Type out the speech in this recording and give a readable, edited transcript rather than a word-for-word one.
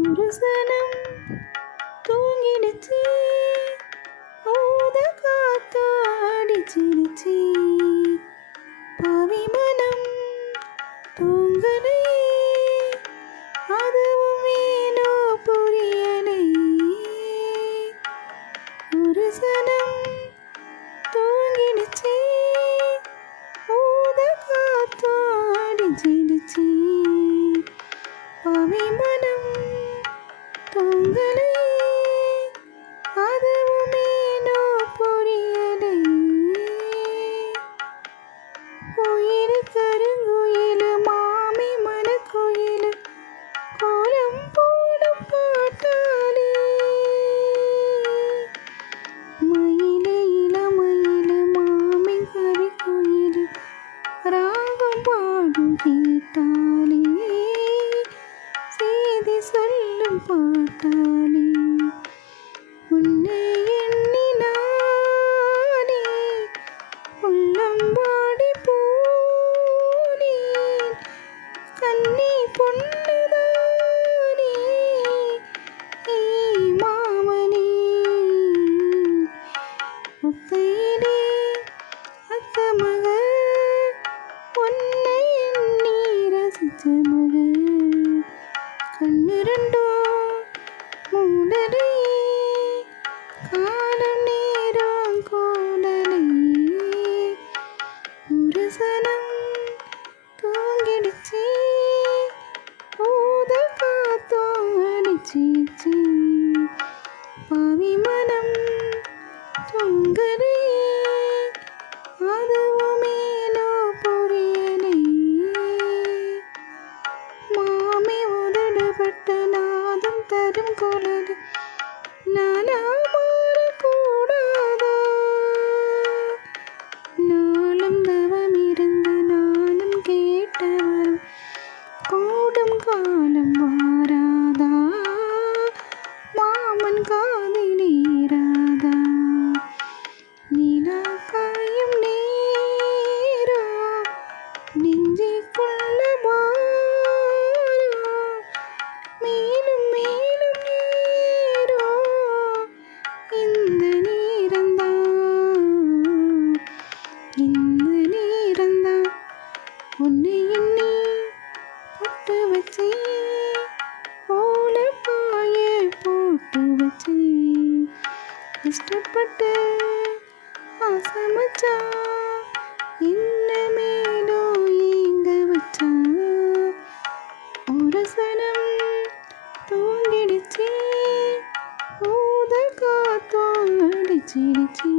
ஒரு சனம் தூங்கிடுச்சு, ஊத காத்தா அடிச்சிடுச்சு. பாவி மனம் தூங்கலை, அதுவும் ஏனோ புரியலை. ஒரு சனம் தூங்கிடுச்சு, ஊத காத்தா அடிச்சிடுச்சு. பாவி மனம் தூங்கலை, அதுவும் ஏனோ புரியலை. உயிர் கருங்குயில் மாமி மனக்குயில் கோலம் போடும் பாட்டாளி. மயிலே இளமயிலே மாமி கரிக்குயில் ராகம் பாடும் கேட்டாளி. செய்தி சொல்லும் பாட்டாளி. உன்னை எண்ணி நானே உள்ளம் வாடி போனேன். கன்னி பொண்ணுதானே மாமனே. ஒத்தையிலே அத்த மக, உன்னை எண்ணி ரசிச்ச மக. கண்ணிரண்டோ மூடலை, காலம் நேரம் கோடலை. ஒரு சனம் தூங்கிடுச்சு, ஊத காத்தோ அடிச்சிடுச்சு. பாவி மனம் தூங்கலை, அதுவும் ஏனோ புரியலை. மாமி உதடுபட்ட நாதம் தரும் குழல் நானா மாறக்கூடாதா? நாளும் தவம் இருந்து நானும் கேட்டவர் கூடும் காலம் வாராதா? மாமன் காதிலேராதா? நிலா காயும் நேரம் நெஞ்சுக்குள்ள மேலும் மேலும் நேரோ. இந்த நேரம்தான், இந்த நேரம்தான் உன்னை எண்ணி பட்டு வச்சே, ஓல பாய போட்டு வச்சே. இஷ்டப்பட்டு ஆசமச்சா, என்ன மேலோ ஏங்க வச்சா. ஒரு சனம் தூங்கிடுச்சு, ஊத காத்தோ அடிச்சிடுச்சு.